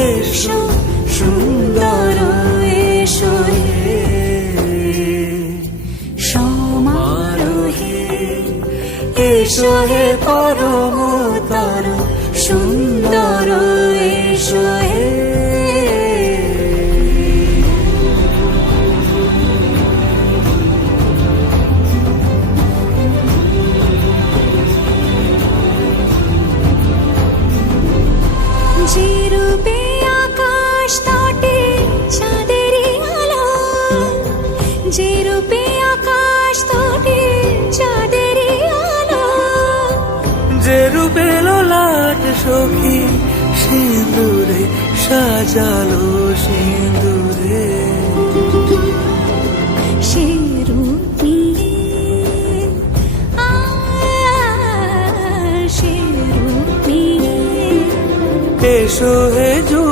এসো সুন্দর এসো হে সমারোহে এসো হে পরম তর সুন্দর এসো হে। যে যে রূপে আকাশ তটে আলো। যে রূপে লোলাট সখী সিঁদুরে সাজালো সিঁদুরে। সে রূপ সে রূপ এসো হে যুগন্ধর